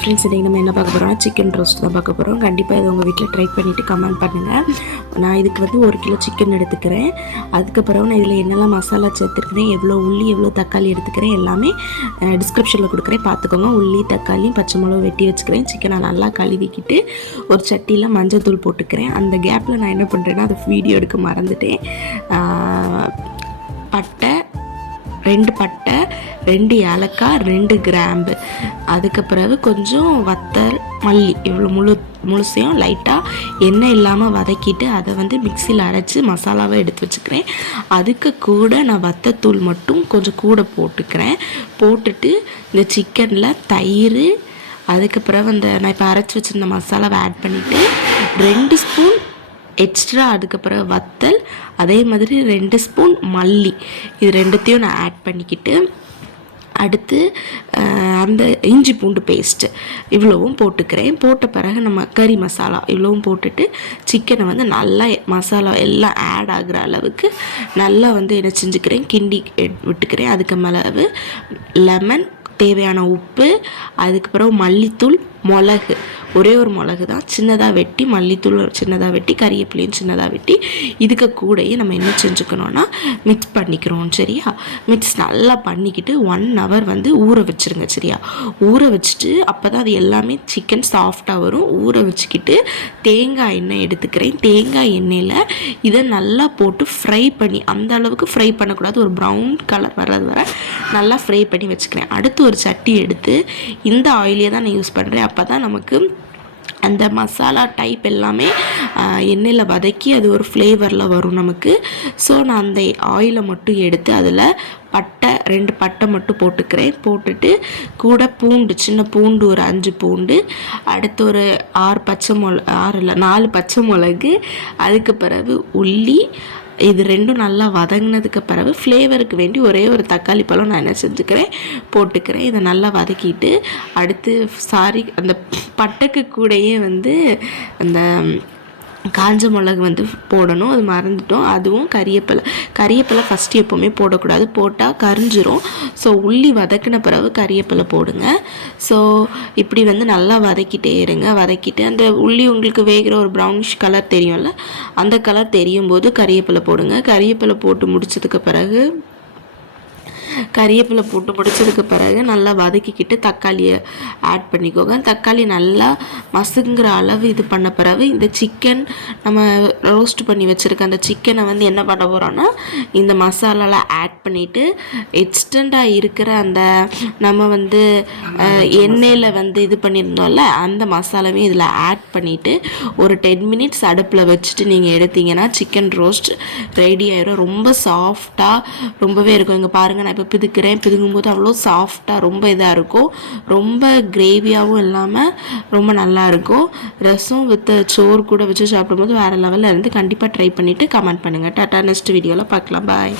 Friends, இன்றைக்கி நம்ம என்ன பார்க்க போகிறோம், சிக்கன் ரோஸ்ட் தான் பார்க்க போகிறோம். கண்டிப்பாக இதை உங்கள் வீட்டில் ட்ரை பண்ணிவிட்டு கமெண்ட் பண்ணுங்கள். நான் இதுக்கு வந்து 1 கிலோ சிக்கன் எடுத்துக்கிறேன். அதுக்கப்புறம் நான் இதில் என்னெல்லாம் மசாலா சேர்த்துருக்கிறேன், எவ்வளோ உள்ளி எவ்வளோ தக்காளி எடுத்துக்கிறேன் எல்லாமே டிஸ்கிரிப்ஷனில் கொடுக்குறேன், பார்த்துக்கோங்க. உள்ளி தக்காளி பச்சை மிளகா வெட்டி வச்சுக்கிறேன். சிக்கனை நல்லா கழுவிக்கிட்டு ஒரு சட்டியில் மஞ்சள் தூள் போட்டுக்கிறேன். அந்த கேப்பில் நான் என்ன பண்ணுறேன்னா, அதை வீடியோ எடுக்க மறந்துட்டேன். ரெண்டு பட்டை 2 ஏலக்காய் 2 கிராம்பு, அதுக்கு பிறகு கொஞ்சம் வத்தல் மல்லி, இவ்வளோ முழுசையும் லைட்டாக எண்ணெய் இல்லாமல் வதக்கிட்டு அதை வந்து மிக்சியில் அரைச்சி மசாலாவை எடுத்து வச்சுக்கிறேன். அதுக்கு கூட நான் வத்தத்தூள் மட்டும் கொஞ்சம் கூட போட்டுக்கிறேன். போட்டுட்டு இந்த சிக்கனில் தயிர், அதுக்கு பிறகு நான் இப்போ அரைச்சி வச்சுருந்த மசாலாவை ஆட் பண்ணிவிட்டு 2 ஸ்பூன் எக்ஸ்ட்ரா, அதுக்கப்புறம் வத்தல், அதே மாதிரி 2 ஸ்பூன் மல்லி, இது ரெண்டுத்தையும் நான் ஆட் பண்ணிக்கிட்டு அடுத்து அந்த இஞ்சி பூண்டு பேஸ்ட்டு இவ்வளவும் போட்டுக்கிறேன். போட்ட பிறகு நம்ம கறி மசாலா இவ்வளவும் போட்டுட்டு சிக்கனை வந்து நல்லா மசாலா எல்லாம் ஆட் ஆகிற அளவுக்கு நல்லா வந்து என்ன செஞ்சுக்கிறேன், கிண்டி விட்டுக்கிறேன். அதுக்கு மேலே லெமன், தேவையான உப்பு, அதுக்கப்புறம் மல்லித்தூள், மிளகு, ஒரே ஒரு மிளகு தான் சின்னதாக வெட்டி, மல்லித்தூள் சின்னதாக வெட்டி, கறிவேப்பிலையும் சின்னதாக வெட்டி, இதுக்கு கூடயே நம்ம என்ன செஞ்சுக்கணும்னா மிக்ஸ் பண்ணிக்கிறோம். சரியா? மிக்ஸ் நல்லா பண்ணிக்கிட்டு 1 ஹவர் வந்து ஊற வச்சுருங்க. சரியா? ஊற வச்சுட்டு அப்போ தான் அது எல்லாமே சிக்கன் சாஃப்டாக வரும். ஊற வச்சுக்கிட்டு தேங்காய் எண்ணெய் எடுத்துக்கிறேன். தேங்காய் எண்ணெயில் இதை நல்லா போட்டு ஃப்ரை பண்ணி, அந்த அளவுக்கு ஃப்ரை பண்ணக்கூடாது, ஒரு ப்ரௌன் கலர் வர்றது வர நல்லா ஃப்ரை பண்ணி வச்சுக்கிறேன். அடுத்து ஒரு சட்டி எடுத்து இந்த ஆயிலே தான் நான் யூஸ் பண்ணுறேன். அப்போ தான் நமக்கு அந்த மசாலா டைப் எல்லாமே எண்ணெயில் வதக்கி அது ஒரு ஃப்ளேவரில் வரும் நமக்கு. ஸோ நான் அந்த ஆயிலை மட்டும் எடுத்து அதில் 2 பட்டை மட்டும் போட்டுக்கிறேன். போட்டுட்டு கூட பூண்டு, சின்ன பூண்டு ஒரு 5 பூண்டு, அடுத்து ஒரு 4 பச்சை மிளகு, அதுக்கு பிறகு உள்ளி, இது ரெண்டும் நல்லா வதங்கினதுக்கு பிறகு ஃப்ளேவருக்கு வேண்டி ஒரே ஒரு தக்காளி பழம் நான் என்ன செஞ்சுக்கிறேன் போட்டுக்கிறேன். இதை நல்லா வதக்கிட்டு அடுத்து அந்த பட்டைக்கு கூடயே வந்து அந்த காஞ்ச மிளகு வந்து போடணும், அது மறந்துட்டோம். அதுவும் கறிவேப்பிலை ஃபஸ்ட்டு எப்போவுமே போடக்கூடாது, போட்டால் கரிஞ்சிரும். ஸோ உள்ளி வதக்கின பிறகு கறிவேப்பிலை போடுங்க. ஸோ இப்படி வந்து நல்லா வதக்கிட்டே இருங்க. வதக்கிட்டு அந்த உள்ளி உங்களுக்கு வேகிற ஒரு ப்ரௌனிஷ் கலர் தெரியும்ல, அந்த கலர் தெரியும் போது கறிவேப்பிலை போடுங்க. கறிவேப்பிலை போட்டு முடிச்சதுக்கு பிறகு நல்லா வதக்கிக்கிட்டு தக்காளியை ஆட் பண்ணிக்கோங்க. தக்காளி நல்லா மசுங்கிற அளவு இது பண்ண பிறகு இந்த சிக்கன் நம்ம ரோஸ்ட் பண்ணி வச்சுருக்க அந்த சிக்கனை வந்து என்ன பண்ண போகிறோன்னா இந்த மசாலாவில் ஆட் பண்ணிவிட்டு எக்ஸ்டெண்டாக இருக்கிற அந்த நம்ம வந்து எண்ணெயில் வந்து இது பண்ணியிருந்தோம்ல அந்த மசாலாவே இதில் ஆட் பண்ணிவிட்டு ஒரு 10 மினிட்ஸ் அடுப்பில் வச்சுட்டு நீங்கள் எடுத்தீங்கன்னா சிக்கன் ரோஸ்ட் ரெடி ஆயிடும். ரொம்ப சாஃப்டாக ரொம்பவே இருக்கும். இங்கே பாருங்கள், நான் இப்போ பிதுங்கும்போது அவ்வளோ சாஃப்டாக ரொம்ப இதாக இருக்கும். ரொம்ப கிரேவியாகவும் இல்லாமல் ரொம்ப நல்லா இருக்கும். ரசம் வித் சோறு கூட வச்சு சாப்பிடும்போது வேறு லெவலில் இருந்து. கண்டிப்பாக ட்ரை பண்ணிவிட்டு கமெண்ட் பண்ணுங்கள். டாட்டா, நெக்ஸ்ட் வீடியோவில் பார்க்கலாம். பாய்.